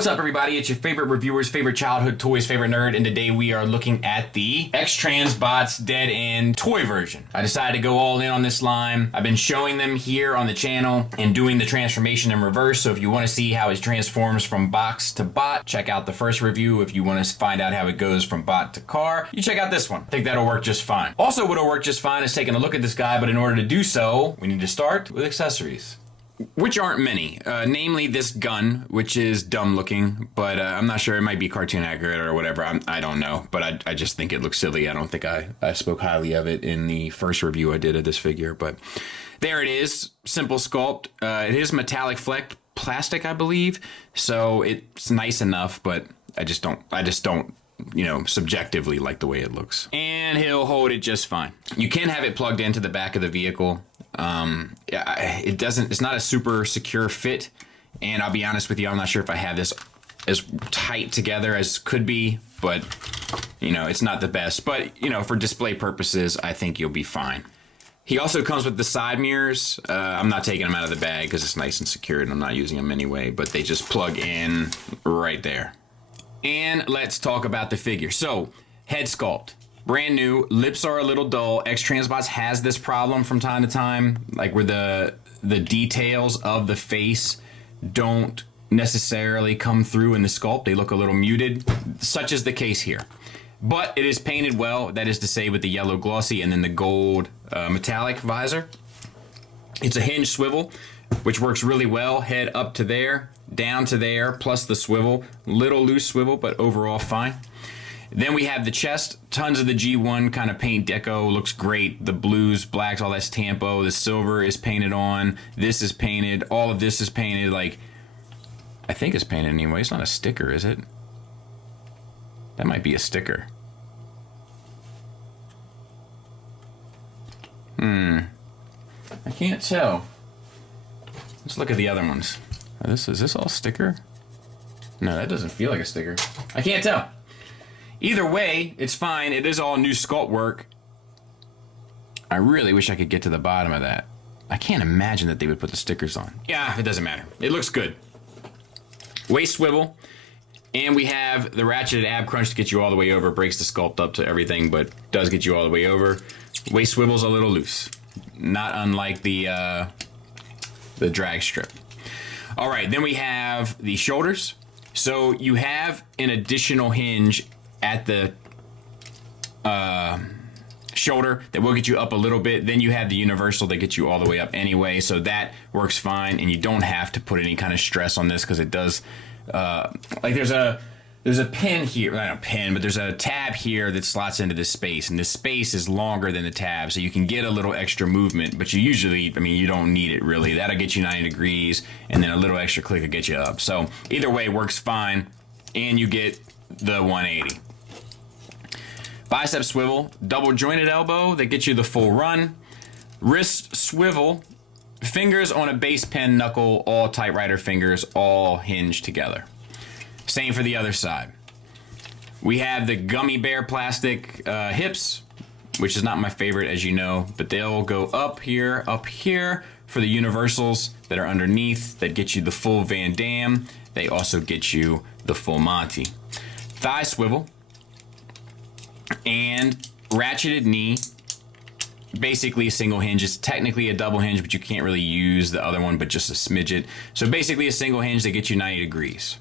What's up, everybody? It's your favorite reviewers, favorite childhood toys, favorite nerd, and today we are looking at the X-Transbots Deadend toy version. I decided to go all in on this line. I've been showing them here on the channel and doing the transformation in reverse, so if you want to see how it transforms from box to bot, check out the first review. If you want to find out how it goes from bot to car, you check out this one. I think that'll work just fine. Also, what'll work just fine is taking a look at this guy, but in order to do so, we need to start with accessories. Which aren't many, namely this gun, which is dumb looking, but I'm not sure, it might be cartoon accurate or whatever, I don't know, but I just think it looks silly. I don't think I spoke highly of it in the first review I did of this figure, but there it is, simple sculpt. It is metallic flecked plastic, I believe, so it's nice enough, but I just don't, you know, subjectively like the way it looks. And he'll hold it just fine. You can have it plugged into the back of the vehicle. It's not a super secure fit, and I'll be honest with you, I'm not sure if I have this as tight together as could be, but you know, it's not the best, but you know, for display purposes, I think you'll be fine. He also comes with the side mirrors. I'm not taking them out of the bag because it's nice and secure and I'm not using them anyway, but they just plug in right there. And let's talk about the figure. So, head sculpt. Brand new, lips are a little dull. X-Transbots has this problem from time to time, like where the details of the face don't necessarily come through in the sculpt. They look a little muted. Such is the case here. But it is painted well, that is to say with the yellow glossy and then the gold metallic visor. It's a hinge swivel, which works really well. Head up to there, down to there, plus the swivel. Little loose swivel, but overall fine. Then we have the chest, tons of the G1 kind of paint deco, looks great. The blues, blacks, all that's Tampo. The silver is painted on. This is painted. All of this is painted. Like, I think it's painted anyway. It's not a sticker, is it? That might be a sticker. I can't tell. Let's look at the other ones. Is this all sticker? No, that doesn't feel like a sticker. I can't tell. Either way, it's fine. It is all new sculpt work. I really wish I could get to the bottom of that. I can't imagine that they would put the stickers on. Yeah, it doesn't matter. It looks good. Waist swivel. And we have the ratcheted ab crunch to get you all the way over. Breaks the sculpt up to everything, but does get you all the way over. Waist swivel's a little loose. Not unlike the drag strip. All right, then we have the shoulders. So you have an additional hinge at the shoulder that will get you up a little bit. Then you have the universal that gets you all the way up anyway, so that works fine, and you don't have to put any kind of stress on this because it does like there's a pin here, not a pin, but there's a tab here that slots into this space, and this space is longer than the tab, so you can get a little extra movement, but you usually, I mean, you don't need it really. That'll get you 90 degrees, and then a little extra click will get you up. So either way works fine, and you get the 180. Bicep swivel, double jointed elbow that gets you the full run. Wrist swivel, fingers on a base pin knuckle, all tight rider fingers, all hinged together. Same for the other side. We have the gummy bear plastic hips, which is not my favorite, as you know, but they'll go up here for the universals that are underneath that get you the full Van Damme. They also get you the full Monty. Thigh swivel. And ratcheted knee, basically a single hinge. It's technically a double hinge, but you can't really use the other one, but just a smidget. So basically a single hinge that gets you 90 degrees.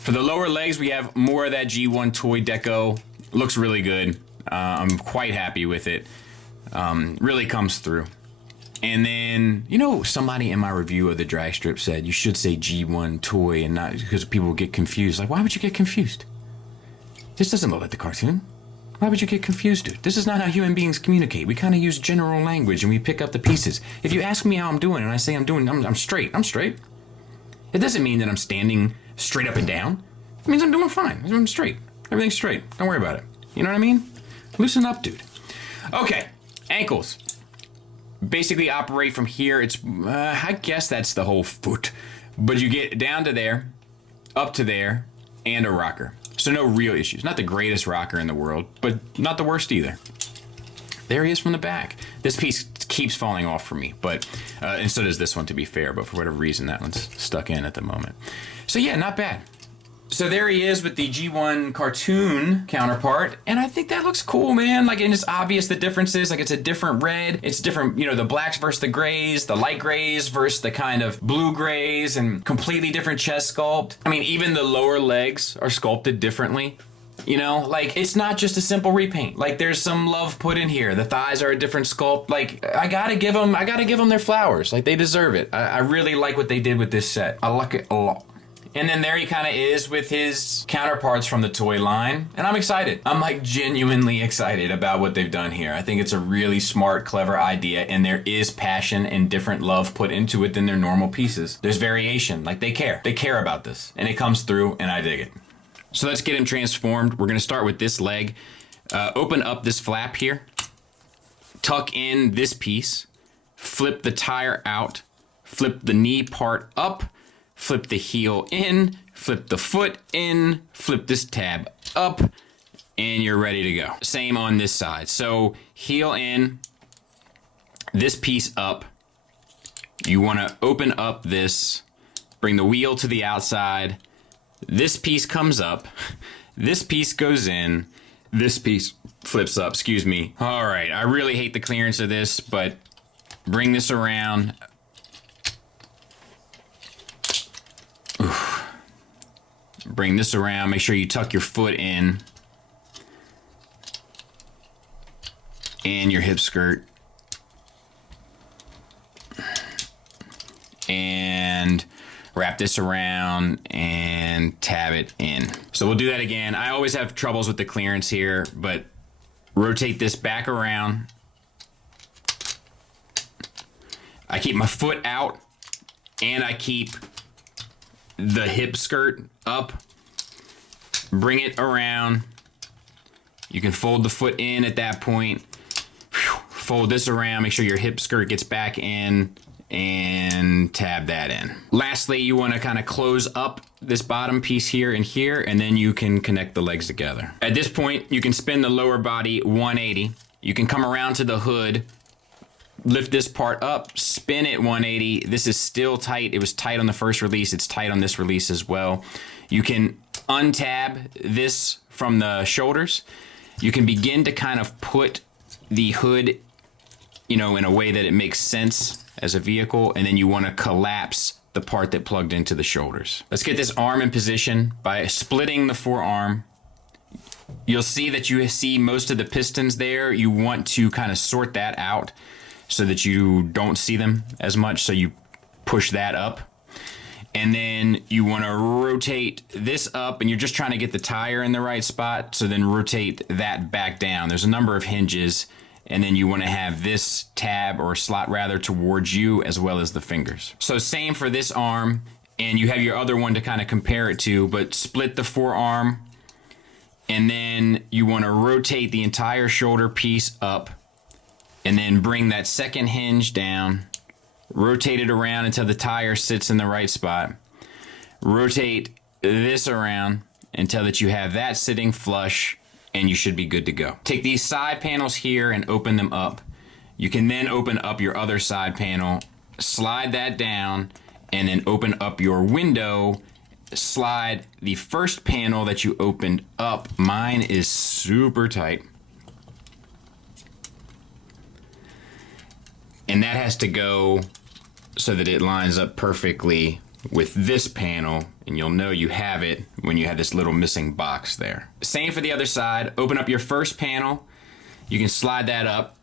For the lower legs, we have more of that G1 toy deco. Looks really good. I'm quite happy with it. Really comes through. And then, you know, somebody in my review of the drag strip said you should say G1 toy and not, because people get confused. Like, why would you get confused? This doesn't look like the cartoon. Why would you get confused, dude? This is not how human beings communicate. We kind of use general language and we pick up the pieces. If you ask me how I'm doing and I say I'm straight, I'm straight. It doesn't mean that I'm standing straight up and down. It means I'm doing fine. I'm straight. Everything's straight. Don't worry about it. You know what I mean? Loosen up, dude. Okay, ankles. Basically operate from here. It's, I guess that's the whole foot. But you get down to there, up to there, and a rocker. So no real issues. Not the greatest rocker in the world, but not the worst either. There he is from the back. This piece keeps falling off for me, but and so does this one, to be fair, but for whatever reason that one's stuck in at the moment. So yeah, not bad. So there he is with the G1 cartoon counterpart, and I think that looks cool, man. Like, and it's obvious the differences. Like, it's a different red. It's different, you know, the blacks versus the grays, the light grays versus the kind of blue grays, and completely different chest sculpt. I mean, even the lower legs are sculpted differently. You know, like, it's not just a simple repaint. Like, there's some love put in here. The thighs are a different sculpt. Like, I gotta give them their flowers. Like, they deserve it. I really like what they did with this set. I like it a lot. And then there he kind of is with his counterparts from the toy line. And I'm excited. I'm like genuinely excited about what they've done here. I think it's a really smart, clever idea. And there is passion and different love put into it than their normal pieces. There's variation. Like, they care. They care about this. And it comes through, and I dig it. So let's get him transformed. We're going to start with this leg. Open up this flap here. Tuck in this piece. Flip the tire out. Flip the knee part up. Flip the heel in, flip the foot in, flip this tab up, and you're ready to go. Same on this side. So heel in, this piece up. You want to open up this, bring the wheel to the outside. This piece comes up. This piece goes in. This piece flips up, excuse me. All right, I really hate the clearance of this, but bring this around. Bring this around, make sure you tuck your foot in and your hip skirt, and wrap this around and tab it in. So we'll do that again. I always have troubles with the clearance here, but rotate this back around. I keep my foot out and I keep the hip skirt up. Bring it around. You can fold the foot in at that point. Fold this around, make sure your hip skirt gets back in, and tab that in. Lastly, you want to kind of close up this bottom piece here and here, and then you can connect the legs together. At this point, you can spin the lower body 180. You can come around to the hood, lift this part up, spin it 180. This is still tight. It was tight on the first release. It's tight on this release as well. You can untab this from the shoulders. You can begin to kind of put the hood, you know, in a way that it makes sense as a vehicle, and then you want to collapse the part that plugged into the shoulders. Let's get this arm in position by splitting the forearm. You'll see that you see most of the pistons there. You want to kind of sort that out so that you don't see them as much, so you push that up. And then you want to rotate this up, and you're just trying to get the tire in the right spot, so then rotate that back down. There's a number of hinges, and then you want to have this tab, or slot rather, towards you as well as the fingers. So same for this arm, and you have your other one to kind of compare it to, but split the forearm, and then you want to rotate the entire shoulder piece up, and then bring that second hinge down. Rotate it around until the tire sits in the right spot. Rotate this around until that you have that sitting flush, and you should be good to go. Take these side panels here and open them up. You can then open up your other side panel, slide that down, and then open up your window. Slide the first panel that you opened up. Mine is super tight. And that has to go so that it lines up perfectly with this panel, and you'll know you have it when you have this little missing box there. Same for the other side. Open up your first panel. You can slide that up.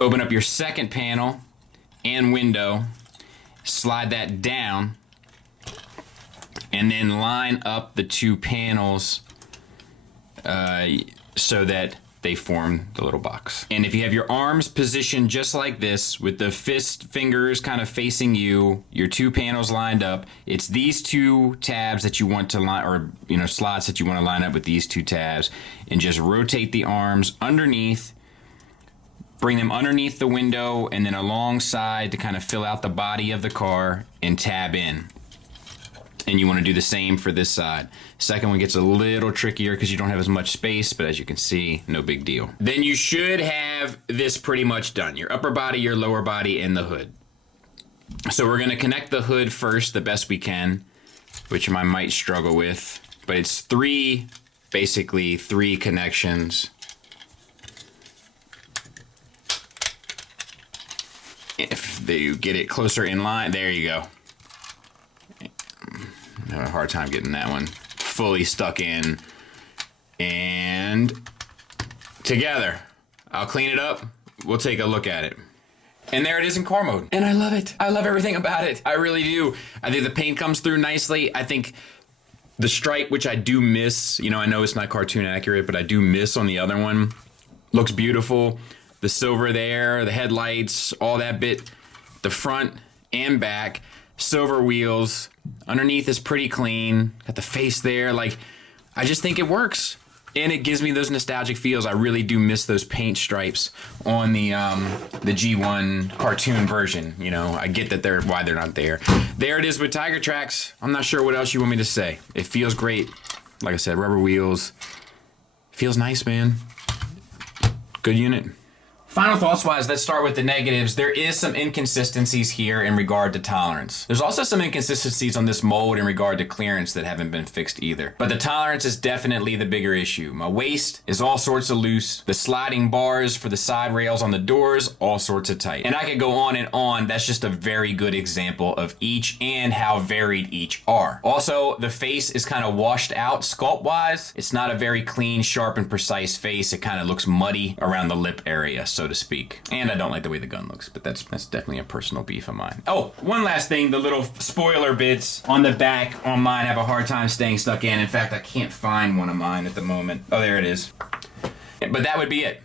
Open up your second panel and window. Slide that down. And then line up the two panels so that they form the little box. And if you have your arms positioned just like this, with the fingers kind of facing you, your two panels lined up, it's these two tabs that you want to line, or slots that you want to line up with these two tabs, and just rotate the arms underneath, bring them underneath the window and then alongside to kind of fill out the body of the car, and tab in. And you want to do the same for this side. Second one gets a little trickier because you don't have as much space, but as you can see, no big deal. Then you should have this pretty much done. Your upper body, your lower body, and the hood. So we're going to connect the hood first the best we can, which I might struggle with. But it's basically three connections. If you get it closer in line, there you go. I'm having a hard time getting that one fully stuck in. And together. I'll clean it up. We'll take a look at it. And there it is in car mode. And I love it. I love everything about it. I really do. I think the paint comes through nicely. I think the stripe, which I do miss, you know, I know it's not cartoon accurate, but I do miss on the other one, looks beautiful. The silver there, the headlights, all that bit, the front and back, silver wheels. Underneath is pretty clean. Got the face there. Like, I just think it works. And it gives me those nostalgic feels. I really do miss those paint stripes on the G1 cartoon version. You know, I get that why they're not there. There it is with Tiger Tracks. I'm not sure what else you want me to say. It feels great. Like I said, rubber wheels. Feels nice, man. Good unit. Final thoughts-wise, let's start with the negatives. There is some inconsistencies here in regard to tolerance. There's also some inconsistencies on this mold in regard to clearance that haven't been fixed either. But the tolerance is definitely the bigger issue. My waist is all sorts of loose. The sliding bars for the side rails on the doors, all sorts of tight. And I could go on and on. That's just a very good example of each and how varied each are. Also, the face is kind of washed out sculpt-wise. It's not a very clean, sharp, and precise face. It kind of looks muddy around the lip area, so to speak. And I don't like the way the gun looks, but that's definitely a personal beef of mine. Oh, one last thing, the little spoiler bits on the back on mine have a hard time staying stuck in. In fact, I can't find one of mine at the moment. Oh, there it is. But that would be it.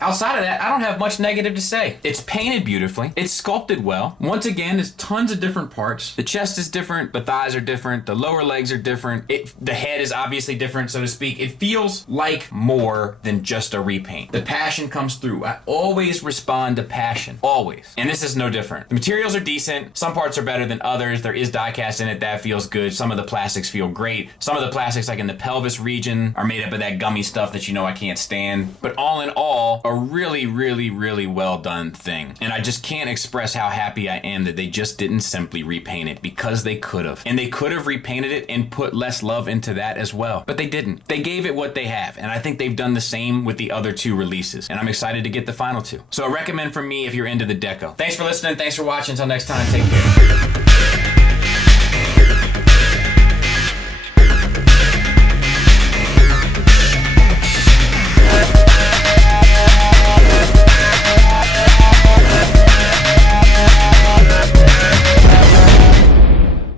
Outside of that, I don't have much negative to say. It's painted beautifully. It's sculpted well. Once again, there's tons of different parts. The chest is different. The thighs are different. The lower legs are different. The head is obviously different, so to speak. It feels like more than just a repaint. The passion comes through. I always respond to passion. Always. And this is no different. The materials are decent. Some parts are better than others. There is die cast in it. That feels good. Some of the plastics feel great. Some of the plastics, like in the pelvis region, are made up of that gummy stuff that you know I can't stand. But all in all, a really, really, really well done thing. And I just can't express how happy I am that they just didn't simply repaint it, because they could have. And they could have repainted it and put less love into that as well. But they didn't. They gave it what they have. And I think they've done the same with the other two releases. And I'm excited to get the final two. So a recommend from me if you're into the deco. Thanks for listening. Thanks for watching. Until next time, take care.